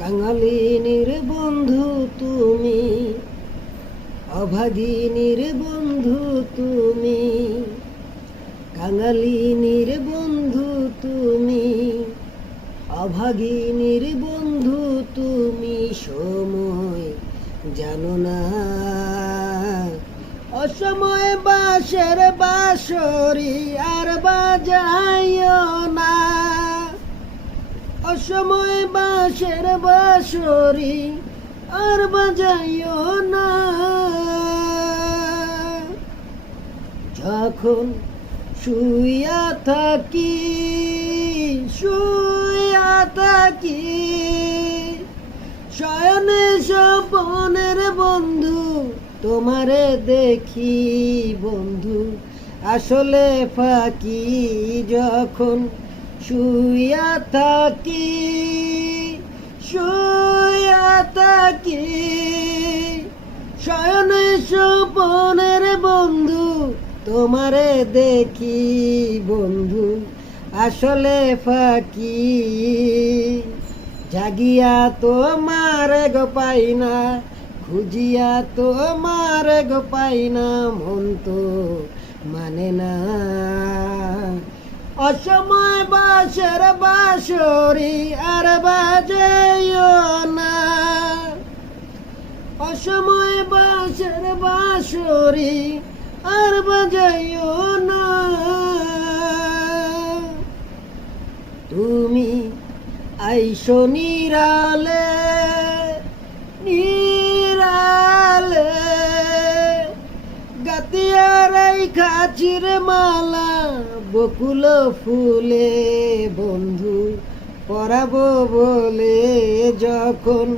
কাঙালিনীর বন্ধু তুমি, অভাগিনীর বন্ধু তুমি। কাঙালিনীর বন্ধু তুমি, অভাগিনীর বন্ধু তুমি। সময় জানো না, অসময় বাঁশের বাঁশরি আর বাজাইও না। অসময় বাঁশের বাঁশরি আর বাজাইও না। যখন শুইয়া থাকি শয়নে স্বপনের বন্ধু তোমারে দেখি বন্ধু আসলে ফাঁকি। যখন শুইয়া থাকি শয়নে স্বপনের বন্ধু তোমারে দেখি বন্ধু আসলে ফাঁকি। জাগিয়া তোমার গো পাই না, খুঁজিয়া তোমার গো পাই না, মন তো মানে না। অসময় বাঁশের বাঁশরি আর বাজাইও না। অসময় বাঁশের বাঁশরি আর বাজাইও না। তুমি আইসো নিরালে গাতিয়া রাইখা চিরে মালা বকুল ফুলে বন্ধু পরাবো বলে। যখন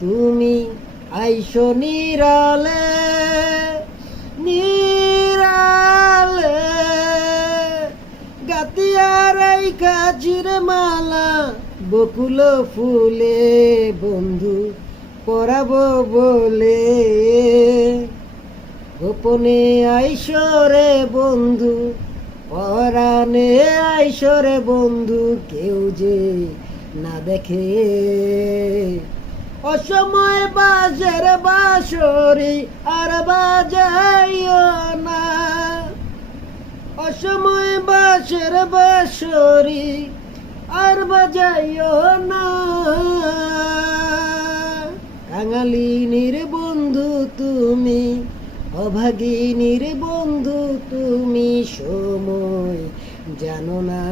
তুমি আইসো নিরালে গাতিয়া রাইখা চিরে মালা বকুল ফুলে বন্ধু পরাবো বলে। গোপনে আইসরে বন্ধু, পরাণে আইসরে বন্ধু, কেউ যে না দেখে। অসময় বাঁশের বাঁশরি আর বাজাইও না। অসময় বাঁশের বাঁশরি আর বাজাইও না। কাঙালিনীর বন্ধু তুমি, অভাগিনীর বন্ধু তুমি। সময় জানো না।